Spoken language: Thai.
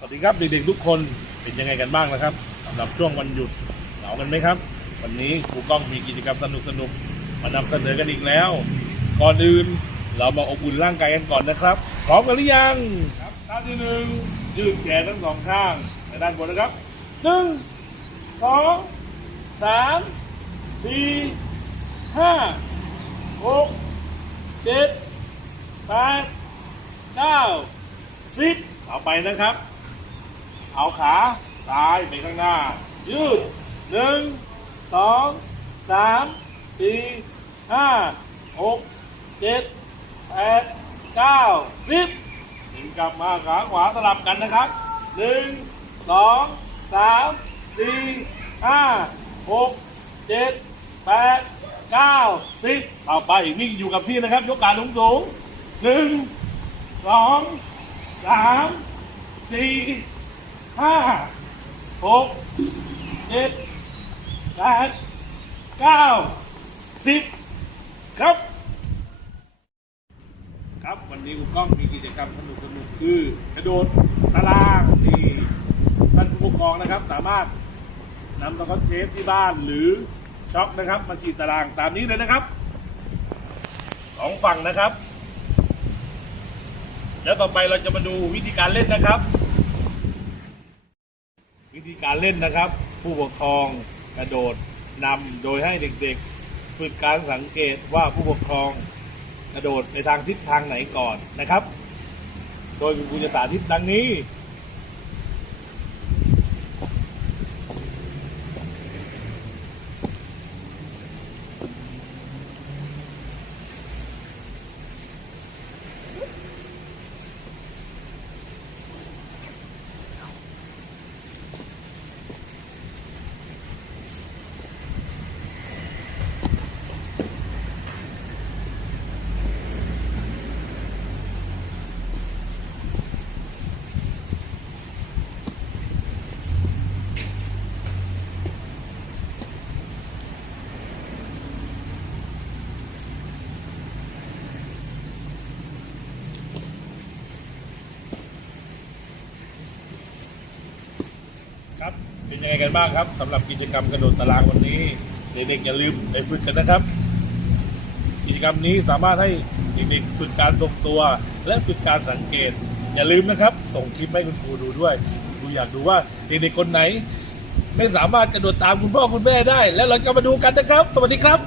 สวัสดีครับเด็กๆทุกคนเป็นยังไงกันบ้างนะครับสำหรับช่วงวันหยุดเหงากันไหมครับ วันนี้ครูก้องมีกิจกรรมสนุกๆมานำเสนอกันอีกแล้ว ก่อนอื่นเรามาอบอุ่นร่างกายกันก่อนนะครับพร้อมกันหรือยังครับท่าที่หนึ่งยืดแขนทั้งสองข้างในด้านบนนะครับหนึ่งสองสามสี่ห้าหกเจ็ดแปดเก้าสิบต่อไปนะครับ เอาขาซ้ายไปข้างหน้า ยืดหนึ่งสองสามสี่ห้าหกเจ็ดแปดเก้าสิบถึงกลับมาขาขวาสลับกันนะครับหนึ่งสองสามสี่ห้าหกเจ็ดแปดเก้าสิบต่อไปวิ่งอยู่กับที่นะครับ ยกขาสูงสูงๆหนึ่งสองสามสี่ ห้าหกเจ็ดแปดเก้าสิบครับ ครับวันนี้คุณก้องมีกิจกรรมสนุกสนุกคือกระโดดตารางที่ท่านผู้ปกครองนะครับ สามารถนำตะกอนเทปที่บ้านหรือช็อคนะครับ มาขีดตารางตามนี้เลยนะครับสองฝั่งนะครับ แล้วต่อไปเราจะมาดูวิธีการเล่นนะครับ ธีการเล่นนะครับ ผู้ปกครองกระโดดนำโดยให้เด็กๆ ฝึกการสังเกตว่าผู้ปกครองกระโดดในทางทิศทางไหนก่อนนะครับ โดยคุณครูจะสาธิตดังนี้ เป็นยังไงกันบ้างครับสำหรับกิจกรรมกระโดดตารางวันนี้ เด็กๆอย่าลืมไปฝึกกันนะครับ กิจกรรมนี้สามารถให้เด็กๆฝึกการทรงตัว และฝึกการสังเกต อย่าลืมนะครับ ส่งคลิปให้คุณครูดูด้วยครูอยากดูว่าเด็กๆคนไหน ไม่สามารถกระโดดตามคุณพ่อคุณแม่ได้ แล้วเราจะมาดูกันนะครับ สวัสดีครับ